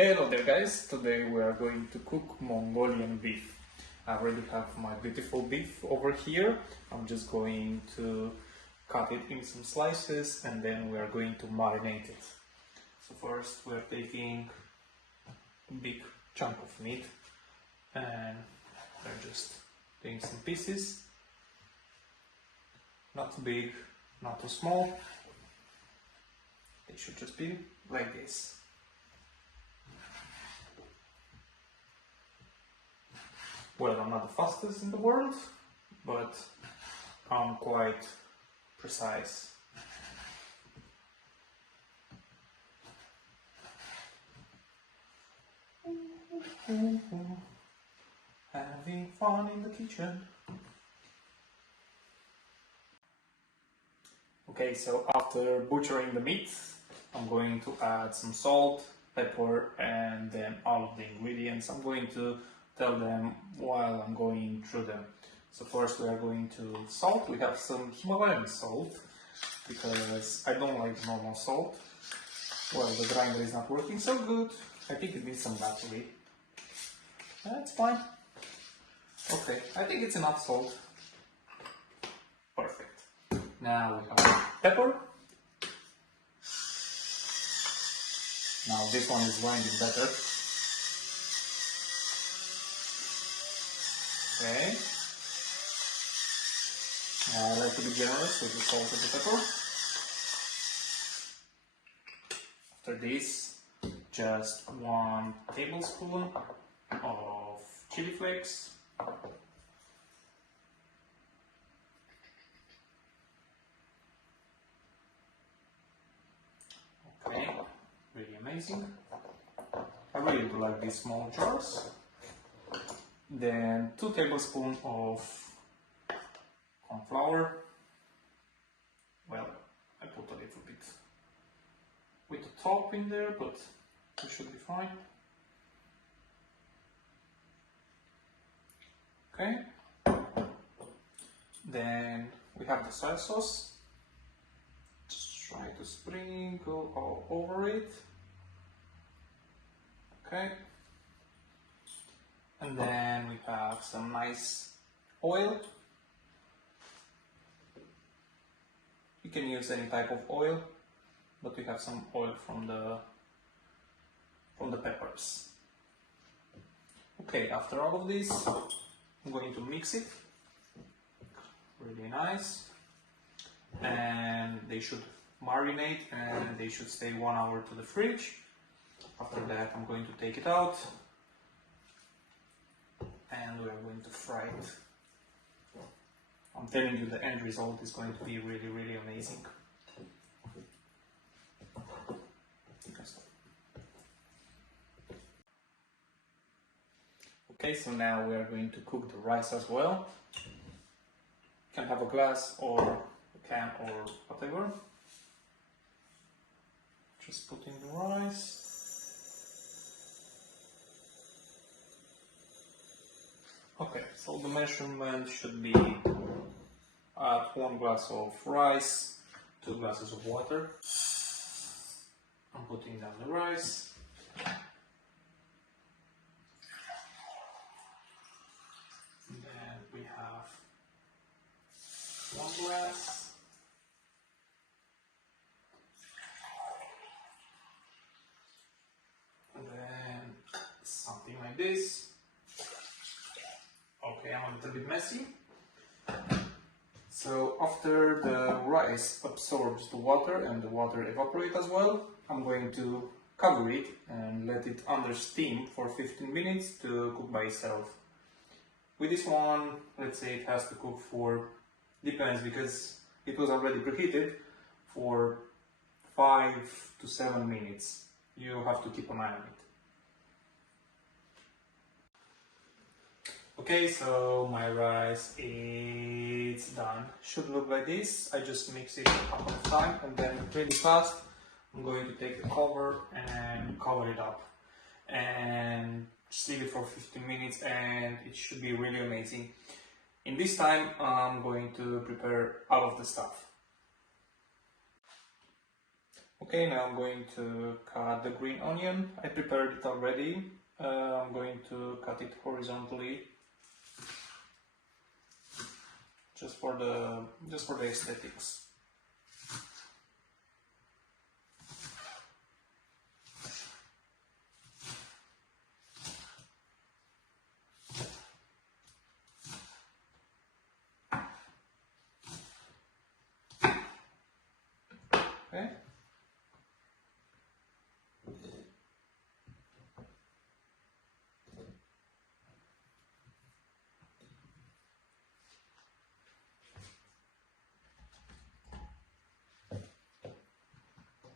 Hello there guys, today we are going to cook Mongolian beef. I already have my beautiful beef over here. I'm just going to cut it in some slices and then we are going to marinate it. So first we are taking a big chunk of meat and we're just doing some pieces. Not too big, not too small. They should just be like this. Well, I'm not the fastest in the world, but I'm quite precise. Having fun in the kitchen. Okay, so after butchering the meat, I'm going to add some salt, pepper, and then all of the ingredients. I'm going to tell them while I'm going through them. So first we are going to salt. We have some Himalayan salt because I don't like normal salt. Well, the grinder is not working so good. I think it needs some battery. That's fine. Okay, I think it's enough salt. Perfect. Now we have pepper. Now this one is grinding better. Okay. I like to be generous with the salt and the pepper. After this, just 1 tablespoon of chili flakes. Okay, really amazing. I really do like these small jars. Then 2 tablespoons of corn flour. Well, I put a little bit with the top in there, but it should be fine. Okay. Then we have the soy sauce. Just try to sprinkle all over it. Okay. And then we have some nice oil. You can use any type of oil, but we have some oil from the peppers. Okay, after all of this, I'm going to mix it. Really nice. And they should marinate and they should stay 1 hour to the fridge. After that, I'm going to take it out. And we are going to fry it. I'm telling you, the end result is going to be really, really amazing. Okay, so now we are going to cook the rice as well. You can have a glass or a can or whatever. Just put in the rice. Okay, so the measurement should be at 1 glass of rice, 2 glasses of water. I'm putting down the rice. And then we have 1 glass. And then something like this. Okay, I'm a little bit messy. So after the rice absorbs the water and the water evaporates as well, I'm going to cover it and let it under steam for 15 minutes to cook by itself. With this one, let's say it has to cook for, depends because it was already preheated, for 5 to 7 minutes. You have to keep an eye on it. Okay, so my rice is done. Should look like this. I just mix it a couple of times and then really fast I'm going to take the cover and cover it up and just leave it for 15 minutes and it should be really amazing. In this time I'm going to prepare all of the stuff. Okay, now I'm going to cut the green onion. I prepared it already. I'm going to cut it horizontally, just for the aesthetics. Okay.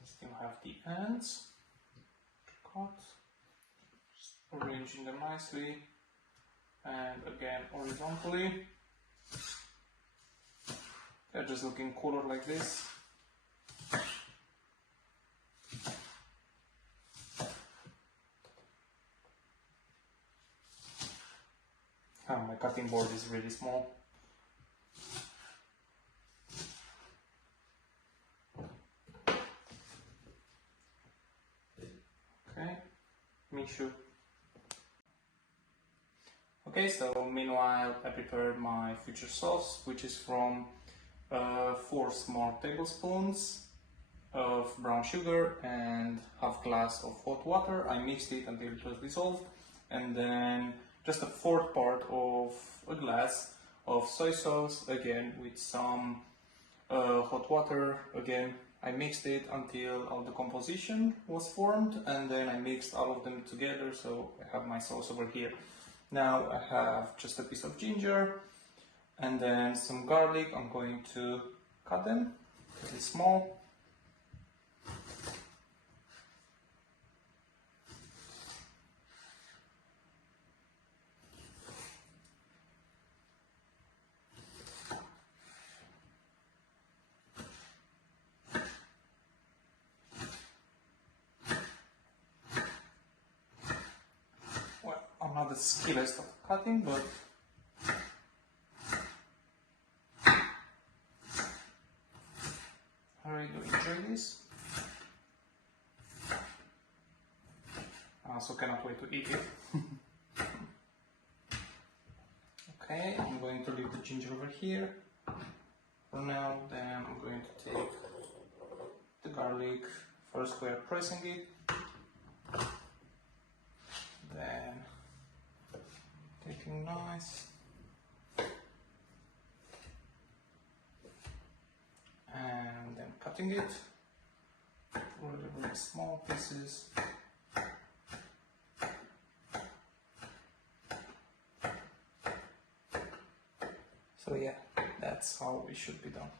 Still have the ends to cut. Just arranging them nicely, and again horizontally. They're just looking cooler like this. My cutting board is really small. Okay, me too. Okay, so meanwhile I prepared my future sauce, which is from 4 small tablespoons of brown sugar and half glass of hot water. I mixed it until it was dissolved, and then just a fourth part of a glass of soy sauce, again with some hot water. Again, I mixed it until all the composition was formed, and then I mixed all of them together, so I have my sauce over here. Now I have just a piece of ginger and then some garlic. I'm going to cut them really small. I'm not the skillest of cutting, but I really do enjoy this. I also cannot wait to eat it. Okay, I'm going to leave the ginger over here for now. Then I'm going to take the garlic. First we are pressing it, then taking nice and then cutting it really, really small pieces. So yeah, that's how it should be done.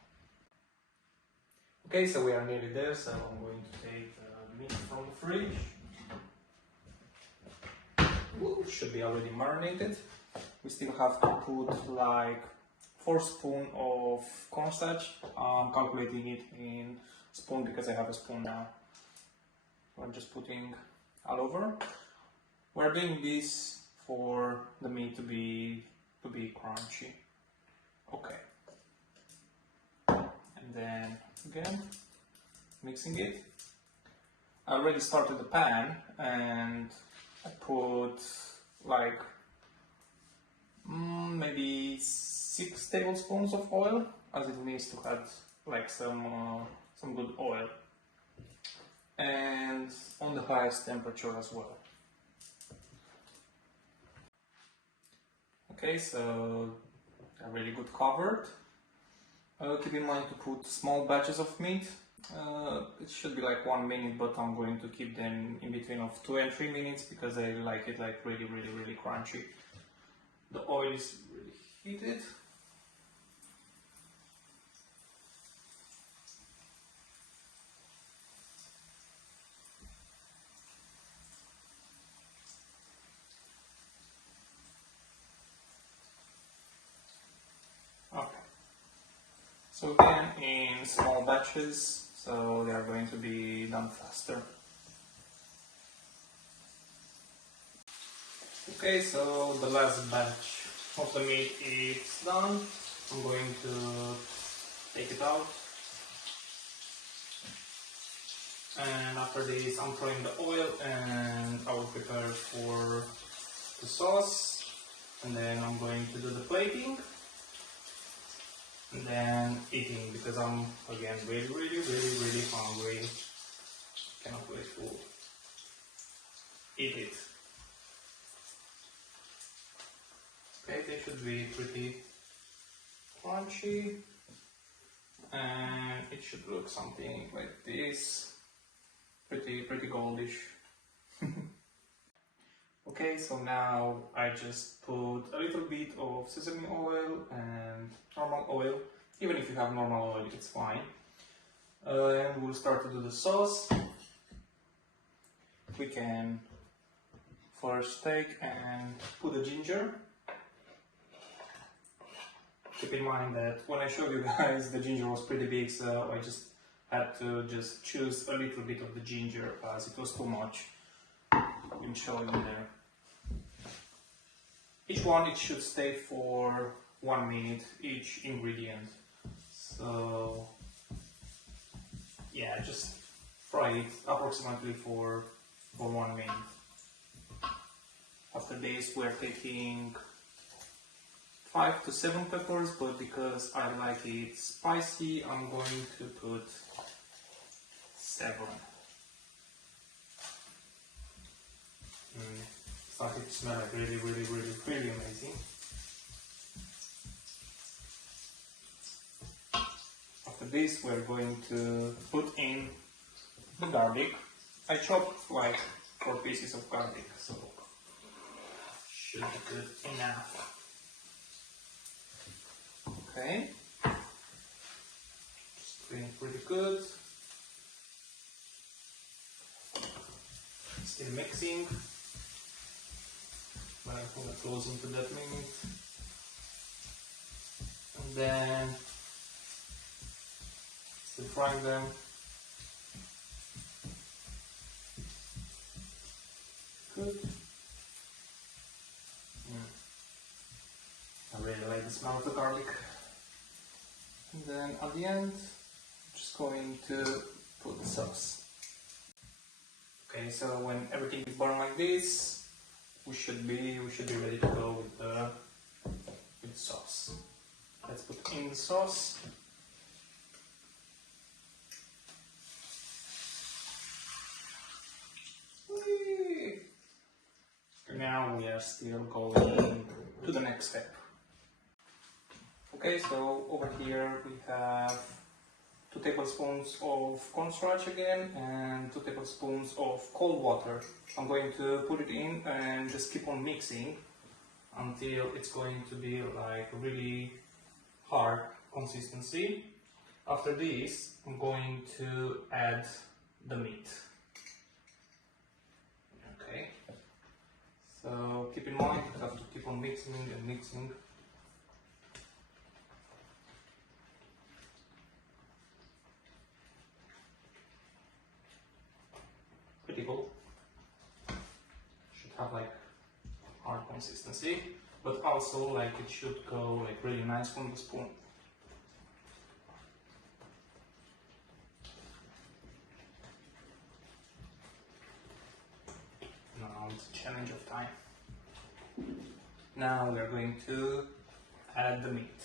Okay, so we are nearly there, so I'm going to take the meat from the fridge. Ooh, should be already marinated. We still have to put like 4 spoons of cornstarch. I'm calculating it in spoon because I have a spoon now. So I'm just putting all over. We're doing this for the meat to be crunchy. Okay. And then again mixing it. I already started the pan and I put like maybe 6 tablespoons of oil, as it needs to have like some good oil, and on the highest temperature as well. Okay, so they're really good covered. Keep in mind to put small batches of meat. It should be like 1 minute, but I'm going to keep them in between of 2 and 3 minutes because I like it like really crunchy. The oil is really heated. Okay. So again, in small batches, so they are going to be done faster. Okay, so the last batch of the meat is done. I'm going to take it out. And after this I'm throwing the oil and I will prepare for the sauce, and then I'm going to do the plating and then eating, because I'm again really hungry. Cannot wait to eat it. Okay, they should be pretty crunchy, and it should look something like this. Pretty goldish. Okay, so now I just put a little bit of sesame oil and normal oil. Even if you have normal oil, it's fine. And we'll start to do the sauce. We can first take and put the ginger. Keep in mind that when I showed you guys, the ginger was pretty big, so I just had to choose a little bit of the ginger as it was too much. I'm showing you there. Each one, it should stay for 1 minute, each ingredient. So yeah, just fry it approximately for 1 minute. After this, we're taking 5 to 7 peppers, but because I like it spicy, I'm going to put 7. Starting to smell like really amazing. After this, we're going to put in the garlic. I chopped like 4 pieces of garlic, so should be good enough. Okay, just doing pretty good. Still mixing. I'm going to close into that minute. And then still frying them. Good. I really like the smell of the garlic. And then at the end, I'm just going to put the sauce. Okay, so when everything is burned like this, we should be ready to go with the sauce. Let's put in the sauce. Whee! Now we are still going to the next step. Okay, so over here we have 2 tablespoons of cornstarch again and 2 tablespoons of cold water. I'm going to put it in and just keep on mixing until it's going to be like really hard consistency. After this, I'm going to add the meat. Okay, so keep in mind you have to keep on mixing and mixing. Pretty cool. Should have like hard consistency, but also like it should go like really nice from the spoon. Now it's a challenge of time. Now we are going to add the meat.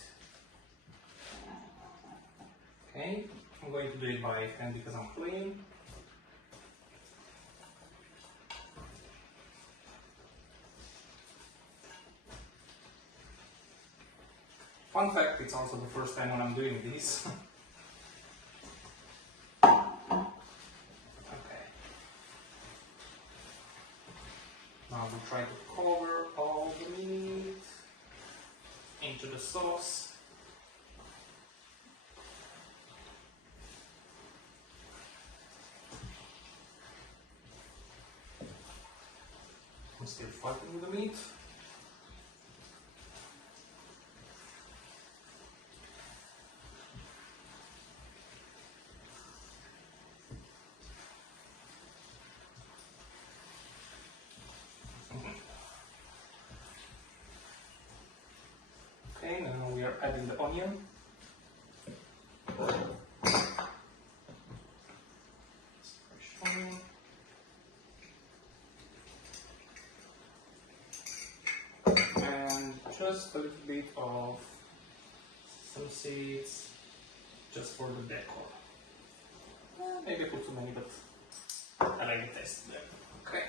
Okay, I'm going to do it by hand because I'm clean. Fun fact, it's also the first time when I'm doing this. Okay. Now we try to cover all the meat into the sauce. I'm still fighting with the meat. Okay, now we are adding the onion. just a little bit of some seeds just for the decor. Maybe I put too many, but I like the taste there. Okay.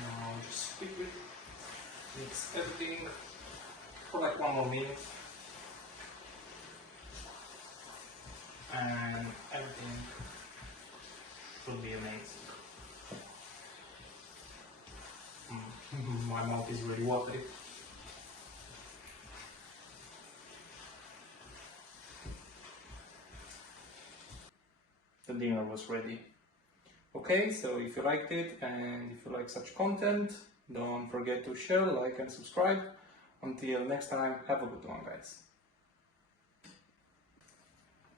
Now just quickly mix everything for like 1 more minute. And everything should be amazing. My mouth is really watery. The dinner was ready. Okay, so if you liked it and if you like such content, don't forget to share, like and subscribe. Until next time, have a good one, guys.